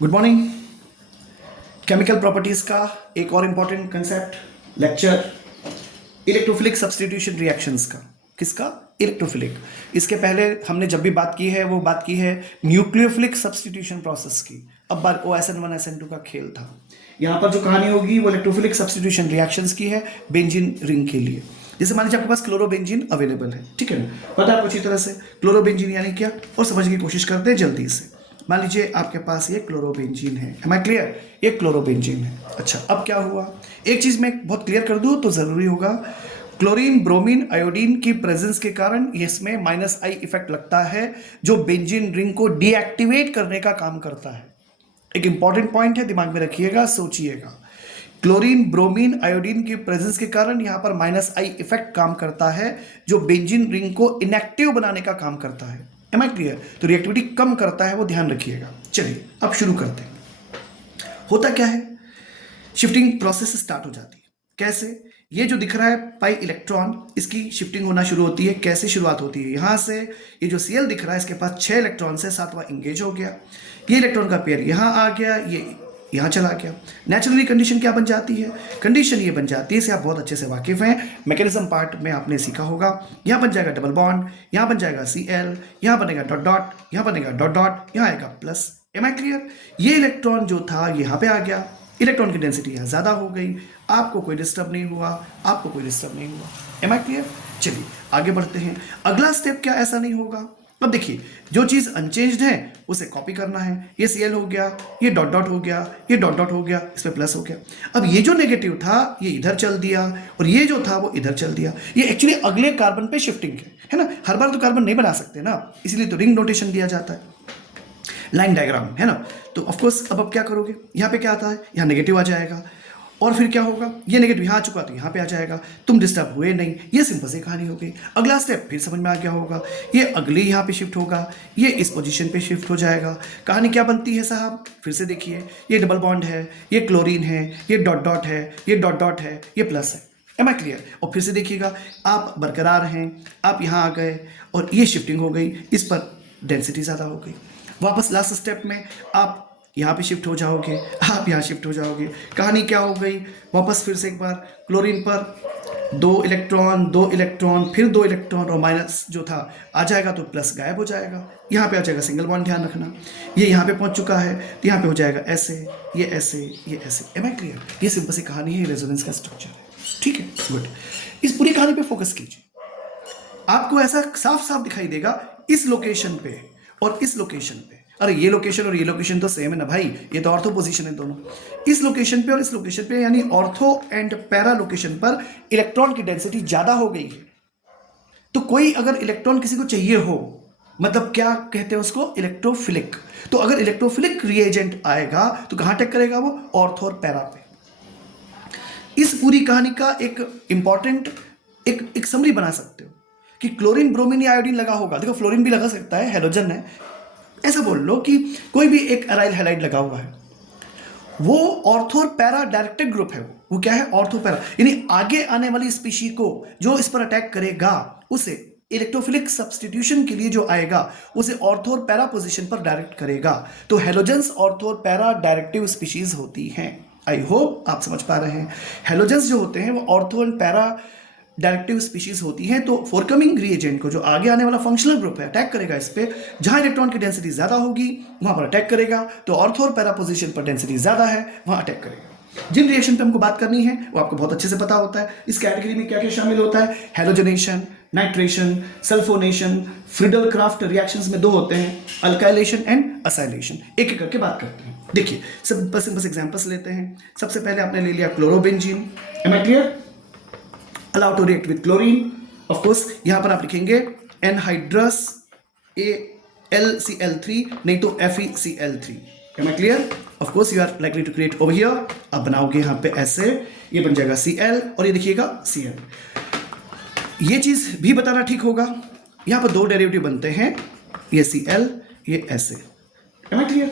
Good morning. Chemical properties का एक और important concept lecture electrophilic substitution reactions का। किसका? इलेक्ट्रोफिलिक। इसके पहले हमने जब भी बात की है वो बात की है न्यूक्लियोफिलिक सब्स्टिट्यूशन प्रोसेस की। अब बात OSN1 SN2 का खेल था। यहाँ पर जो कहानी होगी वो इलेक्ट्रोफिलिक सब्स्टिट्यूशन रिएक्शंस की है बेंजीन रिंग के लिए। जैसे मान लीजिए आपके पास क्लोरोबेंजीन अवेलेबल है, ठीक है ना, पता है आपको अच्छी तरह से क्लोरोबेंजीन यानी क्या, और समझने की कोशिश करते हैं जल्दी से। मान लीजिए आपके पास ये क्लोरोबेंजीन है, एम आई क्लियर? ये क्लोरोबेंजीन है। अच्छा, अब क्या हुआ, एक चीज मैं बहुत क्लियर कर दूं तो जरूरी होगा, क्लोरीन ब्रोमीन आयोडीन की प्रेजेंस के कारण इसमें -I इफेक्ट लगता है जो बेंजीन रिंग को डीएक्टिवेट करने का काम करता है। एक इंपॉर्टेंट पॉइंट है, दिमाग में रखिएगा, सोचिएगा। क्लोरीन ब्रोमीन आयोडीन की प्रेजेंस के कारण यहां पर -I इफेक्ट काम करता है जो बेंजीन रिंग को इनएक्टिव बनाने का काम करता है। Am I clear? तो रिएक्टिविटी कम करता है, वो ध्यान रखिएगा। चलिए अब शुरू करते हैं। होता क्या है, शिफ्टिंग प्रोसेस स्टार्ट हो जाती है। कैसे? ये जो दिख रहा है पाई इलेक्ट्रॉन, इसकी शिफ्टिंग होना शुरू होती है। कैसे शुरुआत होती है? यहां से ये जो Cl दिख रहा है इसके पास 6 इलेक्ट्रॉन से 7वां इंगेज हो गया। ये इलेक्ट्रॉन का पेयर यहां आ गया, ये यहां चला गया। नेचुरली कंडीशन क्या बन जाती है? कंडीशन ये बन जाती है, इसे आप बहुत अच्छे से वाकिफ हैं, मैकेनिज्म पार्ट में आपने सीखा होगा। यहां बन जाएगा डबल बॉन्ड, यहां बन जाएगा Cl, यहां बनेगा डॉट डॉट, यहां बनेगा डॉट डॉट, यहां आएगा प्लस। Am I clear? ये इलेक्ट्रॉन जो था यहां पे आ गया, इलेक्ट्रॉन की डेंसिटी यहां ज्यादा हो गई, आपको कोई डिस्टर्ब नहीं हुआ, आपको कोई डिस्टर्ब नहीं हुआ। Am I clear? चलिए आगे बढ़ते हैं। अगला स्टेप क्या ऐसा नहीं होगा? अब देखिए, जो चीज अनचेंज्ड है उसे कॉपी करना है। ये Cl हो गया, ये डॉट डॉट हो गया, ये डॉट डॉट हो गया, इसमें प्लस हो गया। अब ये जो नेगेटिव था ये इधर चल दिया और ये जो था वो इधर चल दिया। ये एक्चुअली अगले कार्बन पे शिफ्टिंग है ना। हर बार तो कार्बन नहीं बना सकते ना, इसलिए तो रिंग नोटेशन दिया जाता है, लाइन डायग्राम, है ना। तो ऑफकोर्स अब क्या करोगे, यहाँ पे क्या आता है, यहाँ नेगेटिव आ जाएगा और फिर क्या होगा, ये नेगेटिव यहाँ आ चुका तो यहाँ पे आ जाएगा, तुम डिस्टर्ब हुए नहीं। ये सिंपल सी कहानी हो गई। अगला स्टेप फिर समझ में आ गया होगा, ये अगले यहाँ पे शिफ्ट होगा, ये इस पोजीशन पे शिफ्ट हो जाएगा। कहानी क्या बनती है साहब, फिर से देखिए, ये डबल बॉन्ड है, ये क्लोरीन है, ये डॉट डॉट है, ये डॉट डॉट है, ये प्लस है। Am I clear? और फिर से देखिएगा, आप बरकरार हैं, आप यहाँ आ गए और ये शिफ्टिंग हो गई, इस पर डेंसिटी ज़्यादा हो गई। वापस लास्ट स्टेप में आप यहाँ पे शिफ्ट हो जाओगे, आप यहाँ शिफ्ट हो जाओगे। कहानी क्या हो गई, वापस फिर से एक बार क्लोरीन पर 2 इलेक्ट्रॉन, फिर 2 इलेक्ट्रॉन और माइनस जो था आ जाएगा तो प्लस गायब हो जाएगा। यहाँ पे आ जाएगा सिंगल बॉन्ड, ध्यान रखना। ये यहाँ पे पहुँच चुका है तो यहाँ पे हो जाएगा ऐसे, ये ऐसे, ये ऐसे। Am I clear? ये सिंपल सी कहानी है, रेजोनेंस का स्ट्रक्चर है, ठीक है, गुड। इस पूरी कहानी पे फोकस कीजिए, आपको ऐसा साफ साफ दिखाई देगा इस लोकेशन पे और इस लोकेशन पे। अरे ये लोकेशन और ये लोकेशन तो सेम है ना भाई, ये तो ऑर्थो पोजीशन है दोनों। इस लोकेशन पे और इस लोकेशन पे यानी ऑर्थो एंड पैरा लोकेशन पर इलेक्ट्रॉन की डेंसिटी ज्यादा हो गई है। तो कोई अगर इलेक्ट्रॉन किसी को चाहिए हो, मतलब क्या कहते हैं उसको, इलेक्ट्रोफिलिक। तो अगर इलेक्ट्रोफिलिक रिएजेंट आएगा तो कहां अटैक करेगा वो, ऑर्थो और पैरा पे। इस पूरी कहानी का एक इंपॉर्टेंट एक समरी बना सकते हो कि क्लोरीन ब्रोमीन या आयोडीन लगा होगा। देखो फ्लोरीन भी लगा सकता है, हेलोजन है। ऐसा बोल लो कि कोई भी एक अराइल हैलाइड लगा हुआ है, वो ऑर्थो और पैरा डायरेक्टेड ग्रुप है। वो क्या है, ऑर्थो पैरा, यानी आगे आने वाली स्पीशी को जो इस पर अटैक करेगा उसे इलेक्ट्रोफिलिक सब्स्टिट्यूशन के लिए जो आएगा उसे ऑर्थो और पैरा पोजीशन पर डायरेक्ट करेगा। तो हेलोजेंस ऑर्थो और पैरा डायरेक्टिव स्पीशीज होती हैं। आई होप आप समझ पा रहे हैं। हेलोजेंस जो होते हैं वो ortho and para directive species होती हैं। तो फोरकमिंग रिएजेंट को जो आगे आने वाला फंक्शनल ग्रुप है अटैक करेगा इस पे, जहां इलेक्ट्रॉन की डेंसिटी ज्यादा होगी वहां पर अटैक करेगा। तो ऑर्थो और पैरा पोजीशन पर डेंसिटी ज्यादा है, वहां अटैक करेगा। जिन रिएक्शन पे हमको बात करनी है वो आपको बहुत अच्छे से पता होता है। इस कैटेगरी में क्या क्या शामिल होता है, halogenation, nitration, sulphonation. Friedel craft reactions में 2 होते हैं, अल्काइलेशन एंड असाइलेशन। एक एक करके बात करते हैं। देखिए सब बस एग्जांपल्स लेते हैं। सबसे पहले आपने ले लिया chlorobenzene, am I clear? allow to react with chlorine, of course यहां पर आप लिखेंगे एनहाइड्रस AlCl3 नहीं तो FeCl3। am I clear? of course you are likely to create over here। अब बनाओगे यहां पे ऐसे, ये बन जाएगा Cl और ये देखिएगा Cl। ये चीज भी बताना ठीक होगा, यहां पर 2 डेरिवेटिव बनते हैं, ये Cl, ये ऐसे। am I clear?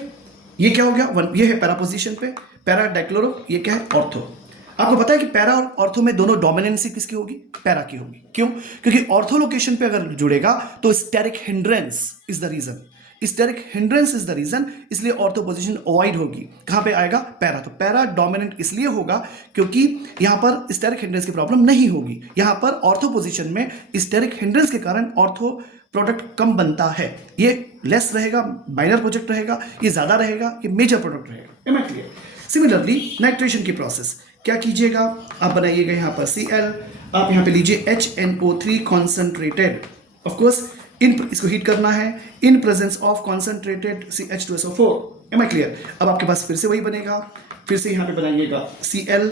ये क्या हो गया, ये है पैरा पोजीशन पे, पैरा डाइक्लोरो, ये क्या है, ऑर्थो। आपको पता है कि पैरा और ऑर्थो में दोनों डोमिनेंसी किसकी होगी, पैरा की होगी। क्यों? क्योंकि ऑर्थो लोकेशन पे अगर जुड़ेगा तो steric hindrance is the reason. Steric hindrance is the reason, इसलिए ऑर्थो पोजीशन अवॉइड होगी। कहां पे आएगा? पैरा। तो पैरा डोमिनेंट इसलिए होगा क्योंकि यहां पर स्टेरिक हिंड्रेंस की प्रॉब्लम नहीं होगी। यहां पर ऑर्थो पोजीशन में स्टेरिक हिंड्रेंस के कारण ऑर्थो प्रोडक्ट कम बनता है। ये लेस रहेगा, माइनर प्रोजेक्ट रहेगा, ये ज्यादा रहेगा, ये मेजर प्रोडक्ट रहेगा। Am I clear? Similarly nitration की प्रोसेस क्या कीजिएगा, आप बनाइएगा यहाँ पर Cl, आप यहाँ पे लीजिए HNO3 कॉन्सेंट्रेटेड, ऑफकोर्स इसको हीट करना है in presence of concentrated CH2SO4। Am I clear? अब आपके पास फिर से वही बनेगा, फिर से यहाँ पे बनाइएगा Cl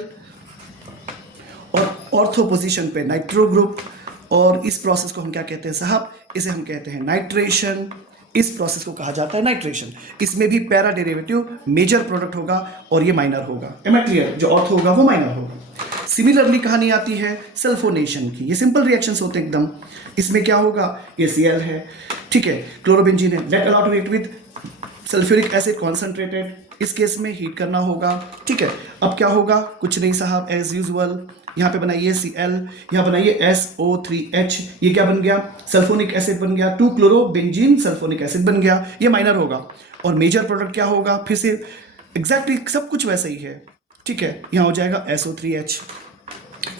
और ऑर्थो पोजीशन पे नाइट्रो ग्रुप, और इस प्रोसेस को हम क्या कहते हैं साहब? इसे हम कहते हैं नाइट्रेशन। इस प्रोसेस को कहा जाता है नाइट्रेशन। इसमें भी पैरा डेरिवेटिव मेजर प्रोडक्ट होगा और ये माइनर होगा। Am I clear? जो ऑर्थो होगा वो माइनर होगा। सिमिलरली कहानी आती है सल्फोनेशन की। ये सिंपल रिएक्शंस होते हैं एकदम। इसमें क्या होगा? ये Cl है, ठीक है, क्लोरोबेंजीन है, let allow to react with sulphuric acid concentrated. इस केस में हीट करना होगा, ठीक है। अब क्या होगा? कुछ नहीं साहब, एज यूजुअल यहाँ पे बनाइए Cl, यहाँ बनाइए SO3H, ये क्या बन गया? सल्फोनिक एसिड बन गया, 2 क्लोरोबेंजीन सल्फोनिक एसिड बन गया, ये माइनर होगा। और मेजर प्रोडक्ट क्या होगा? फिर से एग्जैक्टली सब कुछ वैसा ही है, ठीक है। यहाँ हो जाएगा SO3H,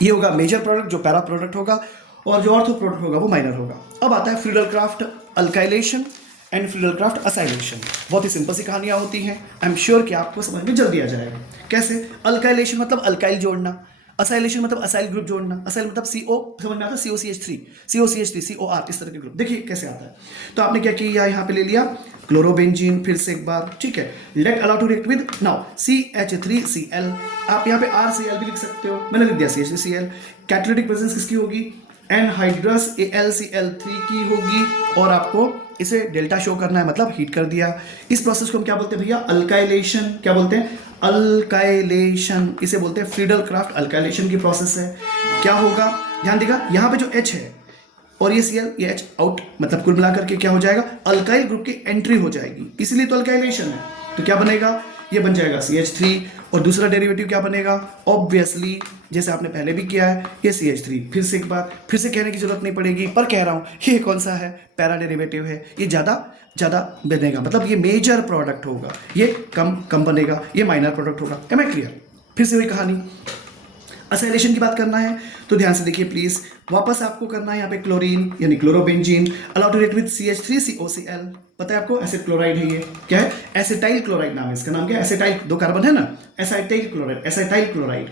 ये होगा मेजर प्रोडक्ट जो पैरा प्रोडक्ट होगा, और जो ऑर्थो प्रोडक्ट होगा वो माइनर होगा। अब आता है Friedel-Crafts alkylation and Friedel-Crafts acylation. बहुत ही सिंपल सी कहानियां होती हैं, आई एम श्योर कि आपको समझ में जल्दी आ जाएगा। कैसे? अल्काइलेशन मतलब अल्काइल जोड़ना, असाइलेशन मतलब असाइल ग्रुप जोड़ना। असाइल मतलब CO, समझ में आता है? COCH3, COR, इस तरह के ग्रुप। देखिए कैसे आता है। तो आपने क्या किया? यहाँ पे ले लिया क्लोरोबेंजीन, फिर से एक बार, ठीक है, let allow to react with now CH3Cl। आप यहाँ पे RCl भी लिख सकते हो, मैंने लिख दिया CH3Cl। कैटालिटिक प्रेजेंस किसकी होगी? एनहाइड्रस AlCl3 की होगी, और आपको इसे डेल्टा शो करना है, मतलब हीट कर दिया। इस प्रोसेस को हम क्या बोलते हैं भैया? अल्काइलेशन। क्या बोलते हैं? अल्काइलेशन। इसे बोलते हैं फ्रीडल-क्राफ्ट अल्काइलेशन की प्रोसेस है। क्या होगा? ध्यान देगा, यहाँ पे जो H है और ये Cl, ये H आउट, मतलब कुल मिलाकर के क्या हो जाएगा? अल्काइल ग्रुप की एंट्री हो जाएगी, इसलिए तो अल्काइलेशन है। तो क्या बनेगा? ये बन जाएगा CH3, और दूसरा डेरिवेटिव क्या बनेगा? ऑब्वियसली जैसे आपने पहले भी किया है, ये CH3। फिर से एक बार, फिर से कहने की जरूरत नहीं पड़ेगी, पर कह रहा हूं ये कौन सा है? पैरा डेरिवेटिव है। ये ज्यादा बनेगा, मतलब ये मेजर प्रोडक्ट होगा, ये कम बनेगा, ये माइनर प्रोडक्ट होगा। Am I clear? फिर से वही कहानी। असाइलेशन की बात करना है तो ध्यान से देखिए प्लीज, वापस आपको करना है यहाँ पे क्लोरीन यानी chlorobenzene, allow to react with CH3COCl। पता है आपको? एसिड क्लोराइड है ये। क्या है? एसिटाइल क्लोराइड नाम है इसका। नाम क्या है? एसिटाइल, 2 कार्बन है ना, एसिटाइल क्लोराइड, एसिटाइल क्लोराइड।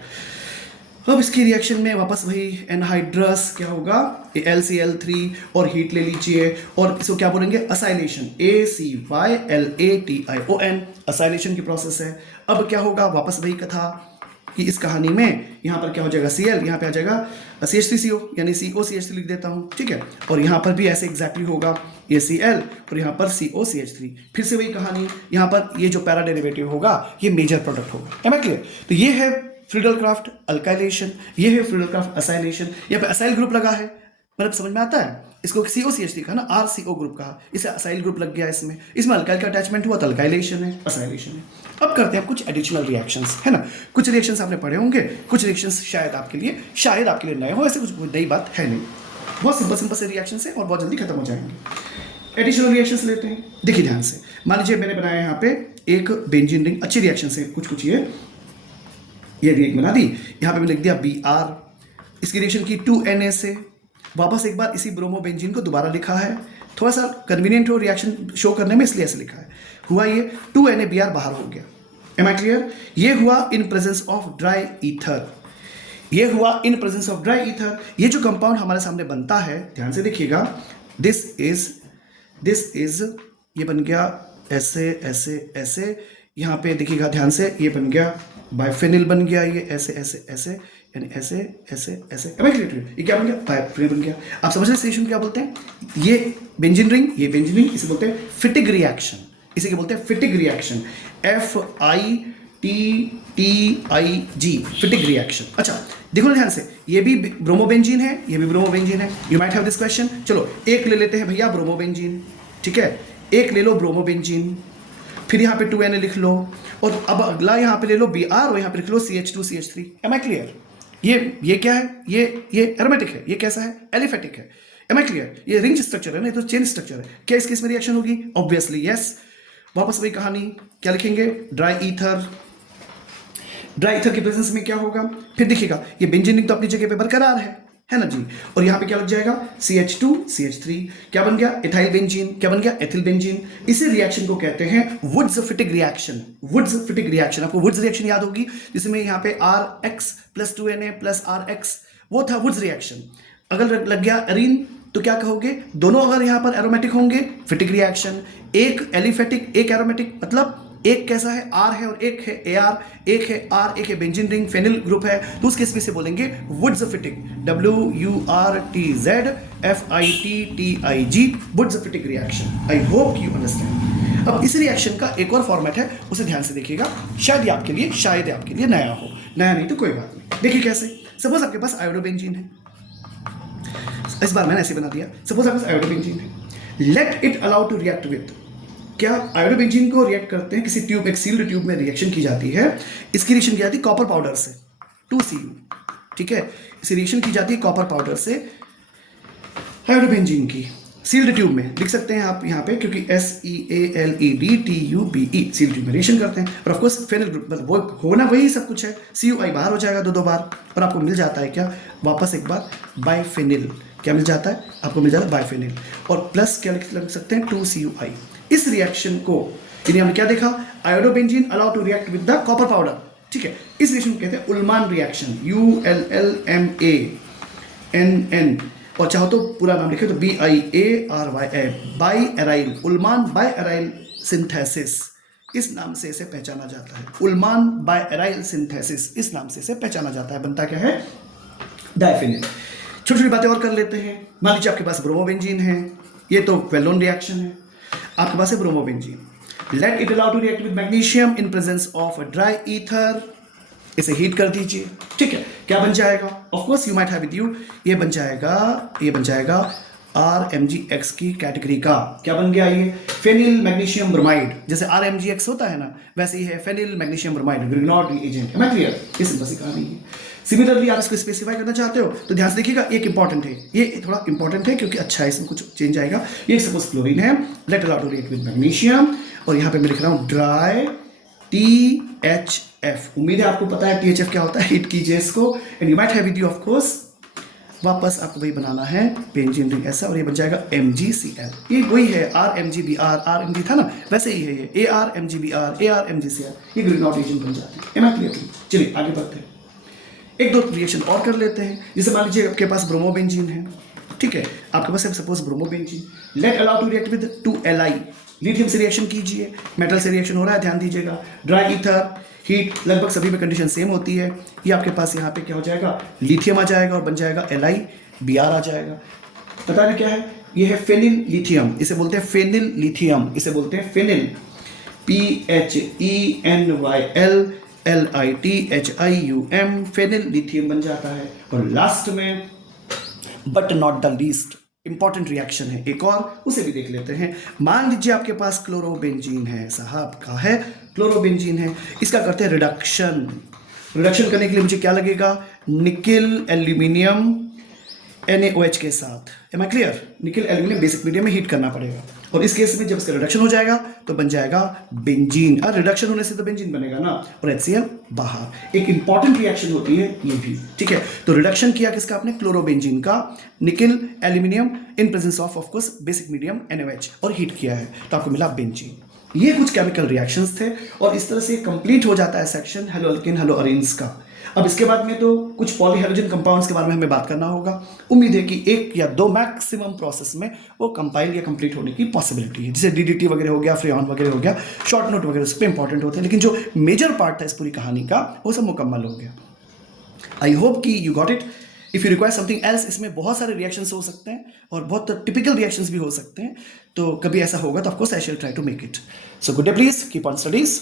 अब इसकी रिएक्शन में वापस वही एनहाइड्रस, क्या होगा? AlCl3, और हीट ले लीजिए, और इसको क्या बोलेंगे? असाइलेशन, ACYLATION, असाइलेशन की प्रोसेस है। अब क्या होगा? वापस वही कथा कि इस कहानी में यहाँ पर क्या हो जाएगा? Cl, यहाँ पे आ जाएगा CH3CO, यानी COCH3 लिख देता हूँ, ठीक है। और यहाँ पर भी ऐसे एग्जैक्टली होगा, ये Cl और यहाँ पर COCH3। फिर से वही कहानी, यहाँ पर ये जो पैरा डेरिवेटिव होगा ये मेजर प्रोडक्ट होगा। Am I clear? तो ये है फ्रीडल-क्राफ्ट अल्काइलेशन, ये है फ्रीडल-क्राफ्ट असाइलेशन। यहाँ पे असाइल ग्रुप लगा है, मतलब समझ में आता है? इसको COCH3 कहा ना, RCO ग्रुप कहा, इसे असाइल ग्रुप लग गया इसमें अल्काइल का अटैचमेंट हुआ तो अल्काइलेशन है, असाइलेशन है। अब करते हैं कुछ एडिशनल रिएक्शंस, है ना। कुछ रिएक्शंस आपने पढ़े होंगे, कुछ रिएक्शंस शायद आपके लिए नए हो, ऐसे कुछ नई बात है नहीं। बहुत सिंपल से रिएक्शंस है और बहुत जल्दी खत्म हो जाएंगे। एडिशनल रिएक्शंस लेते हैं, देखिए ध्यान से। मान लीजिए मैंने बनाया यहाँ पे एक बेंजीन रिंग, अच्छी रिएक्शन है, कुछ ये रिंग बना दी। यहाँ पे मैंने लिख दिया Br, इसकी रिएक्शन की 2Na से। वापस एक बार इसी ब्रोमो बेंजीन को दोबारा लिखा है, थोड़ा सा कन्वीनियंट हो रिएक्शन शो करने में, इसलिए ऐसे लिखा है। हुआ ये 2NaBr बाहर हो गया। Am I clear? ये हुआ in presence of dry ether, ये हुआ in presence of dry ether. ये जो कंपाउंड हमारे सामने बनता है, ध्यान से देखिएगा, दिस इज ये बन गया ऐसे। यहाँ पे देखिएगा ध्यान से, ये बन गया बाइफेनिल बन गया, ये ऐसे यानी ऐसे। ये क्या बन गया? बाइफेनिल बन गया। आप समझ रहे सिचुएशन क्या बोलते हैं? ये बेंजीन रिंग, इसे बोलते हैं फिटिग रिएक्शन। इसे क्या बोलते हैं? फिटिग रिएक्शन, FITTIG, फिटिग रिएक्शन। अच्छा देखो ध्यान से, ये भी ब्रोमोबेंजीन है, ये भी ब्रोमोबेंजीन है। You might have this question. चलो एक ले लेते हैं भैया ब्रोमोबेंजीन, ठीक है, एक ले लो ब्रोमोबेंजीन, फिर यहाँ पे 2Na लिख लो, और अब अगला यहाँ पे ले लो Br और यहाँ पे लिख लो CH2CH3। M I clear? ये क्या है? ये एरोमेटिक है। ये कैसा है? एलिफेटिक है। Am I clear? ये रिंग स्ट्रक्चर है ना, ये तो चेन स्ट्रक्चर है। क्या इस केस में रिएक्शन होगी? Obviously yes. वापस वही कहानी, क्या लिखेंगे? Dry ether. ड्राई ईथर के प्रेजेंस में क्या होगा? फिर देखिएगा ये बेंजीन रिंग तो अपनी जगह पे बरकरार है ना जी। और यहाँ पे क्या लग जाएगा? CH2 CH3, क्या बन गया? Ethyl benzene. क्या बन गया? Ethyl benzene. इसी रिएक्शन को कहते हैं वुड्स-फिटिक रिएक्शन। वुड्स-फिटिक रिएक्शन, आपको वुड्स रिएक्शन याद होगी, जिसमें यहाँ पे RX + 2Na + RX, वो था वुड्स रिएक्शन। अगर लग गया एरीन तो क्या कहोगे? दोनों अगर यहाँ पर एरोमेटिक होंगे, फिटिक रिएक्शन। एक एलिफेटिक, एक एरोमेटिक, मतलब एक कैसा है? R है और एक है AR, एक है R, एक है बेंजीन रिंग, फेनिल ग्रुप है, तो उस केस में से बोलेंगे वुड्स-फिटिक, WURTZFITTIG, वुड्स-फिटिक reaction. I hope you understand. अब इस रिएक्शन का एक और फॉर्मेट है, उसे ध्यान से देखिएगा, शायद ये आपके लिए नया हो। नया नहीं तो कोई बात नहीं। देखिए कैसे, सपोज आपके पास आयोडोबेंजीन है, इस बार मैंने ऐसे बना दिया, सपोज आपके पास आयोडोबेंजीन है, let it allow to react with, क्या आयोडोबेंजीन को रिएक्ट करते हैं किसी ट्यूब, एक सील्ड ट्यूब में रिएक्शन की जाती है। इसकी रिएक्शन की जाती है कॉपर पाउडर से, 2Cu, ठीक है। इस रिएक्शन की जाती है कॉपर पाउडर से आयोडोबेंजीन की, सील्ड ट्यूब में लिख सकते हैं आप यहाँ पे, क्योंकि SEALEDTUBE सील्ड ट्यूब में रिएक्शन करते हैं। और ऑफकोर्स फेनिल ग्रुप, मतलब वो होना वही सब कुछ है, CUI बाहर हो जाएगा दो बार, और आपको मिल जाता है क्या? वापस एक बार बाइफेनिल। क्या मिल जाता है? आपको मिल जाता है बाइफेनिल, और प्लस क्या लिख सकते हैं? 2CUI। इस रिएक्शन को यानी हमने क्या देखा? Iodobenzene allow to react with the copper powder, ठीक है। इस रिएक्शन को कहते हैं उल्मान रिएक्शन, ULLMANN, और चाहो तो पूरा नाम लिखे तो BIARY, biaryl, Ullmann biaryl synthesis, इस नाम से इसे पहचाना जाता है। उल्मान बाई एराइल सिंथेसिस, इस नाम से इसे पहचाना जाता है। बनता क्या है? डायफेनिल। छोटी छोटी बातें और कर लेते हैं। मान लीजिए आपके पास ब्रोमोबेंजीन है, ये तो वेल नोन रिएक्शन है। आपके पास है bromobenzene, let it allow to react with magnesium in presence of a dry ether, इसे हीट कर दीजिए, ठीक है। क्या बन जाएगा? Of course you might have with you, ये बन जाएगा RMgX की कैटेगरी का। क्या बन गया? ये फेनिल मैग्नीशियम ब्रोमाइड। जैसे RMgX होता है ना, वैसे ही है फेनिल मैग्नीशियम ब्रोमाइड, ग्रिग्नॉड रिएजेंट। है ना क्लियर? ये सिंपल सी कहानी है। सिमिलरली आप इसको स्पेसिफाई करना चाहते हो तो ध्यान से देखिएगा, एक इंपॉर्टेंट है, ये थोड़ा इंपॉर्टेंट है क्योंकि अच्छा है, इसमें कुछ चेंज आएगा। ये सपोज क्लोरीन है, let allow to react with magnesium, और यहाँ पे मैं लिख रहा हूँ ड्राई THF। उम्मीद है आपको पता है THF क्या होता है, हिट कीजिए इसको, and you might have with you of course. वापस आपको वही बनाना है, बेंजीन रिंग ऐसा, और ये बन जाएगा MgCl। ये वही है RMgBr, RMg था ना, वैसे ही है ये ARMgBr, ARMgCl, ये ग्रिग्नॉड रिएजेंट बन जाती है। Am I clear? चलिए आगे बढ़ते हैं, एक दो रिएक्शन और कर लेते हैं। जैसे मान लीजिए आपके पास ब्रोमोबेंजीन है, ठीक है, आपके पास है suppose bromobenzene, let allow to react with 2Li, lithium से रिएक्शन कीजिए, मेटल से रिएक्शन हो रहा है, ध्यान दीजिएगा। ड्राई ईथर, हीट, लगभग सभी में कंडीशन सेम होती है। ये आपके पास यहाँ पे क्या हो जाएगा? लिथियम आ जाएगा और बन जाएगा LiBr आ जाएगा। पता नहीं क्या है? ये है फेनिल लिथियम, इसे बोलते हैं फेनिल लिथियम, इसे बोलते हैं फेनिल, PHENYL फेनिल लिथियम बन जाता है। और लास्ट में but not the least important reaction है एक और, उसे भी देख लेते हैं। मान लीजिए आपके पास क्लोरोबेंजीन है, साहब का है क्लोरोबेंजीन है, इसका करते हैं रिडक्शन। रिडक्शन करने के लिए मुझे क्या लगेगा? निकिल एल्यूमिनियम NaOH के साथ। Am I clear? Nickel aluminium basic medium में हीट करना पड़ेगा, और इस केस में जब इसका रिडक्शन हो जाएगा तो बन जाएगा बेंजीन। और रिडक्शन होने से तो बेंजीन बनेगा ना, और HCl बाहर। एक इंपॉर्टेंट रिएक्शन होती है ये भी, ठीक है। तो रिडक्शन किया किसका आपने? क्लोरोबेंजीन का, nickel aluminium in presence of course basic medium NaOH, और हीट किया है तो आपको मिला बेंजीन। ये कुछ केमिकल रिएक्शंस थे, और इस तरह से कंप्लीट हो जाता है section hello alkane hello arenes का। अब इसके बाद में तो कुछ पॉलीहेलोजन कंपाउंड्स के बारे में हमें बात करना होगा। उम्मीद है कि 1 या 2 मैक्सिमम प्रोसेस में वो कंपाइल या कंप्लीट होने की पॉसिबिलिटी है। जैसे DDT वगैरह हो गया, फ्रेऑन वगैरह हो गया, शॉर्ट नोट वगैरह उस पर इंपॉर्टेंट होते हैं, लेकिन जो मेजर पार्ट था इस पूरी कहानी का वो सब मुकम्मल हो गया। आई होप कि you got it. If you require something else, इसमें बहुत सारे रिएक्शंस हो सकते हैं और बहुत टिपिकल रिएक्शंस भी हो सकते हैं, तो कभी ऐसा होगा तो of course I shall try to make it. So good day, please keep on studies.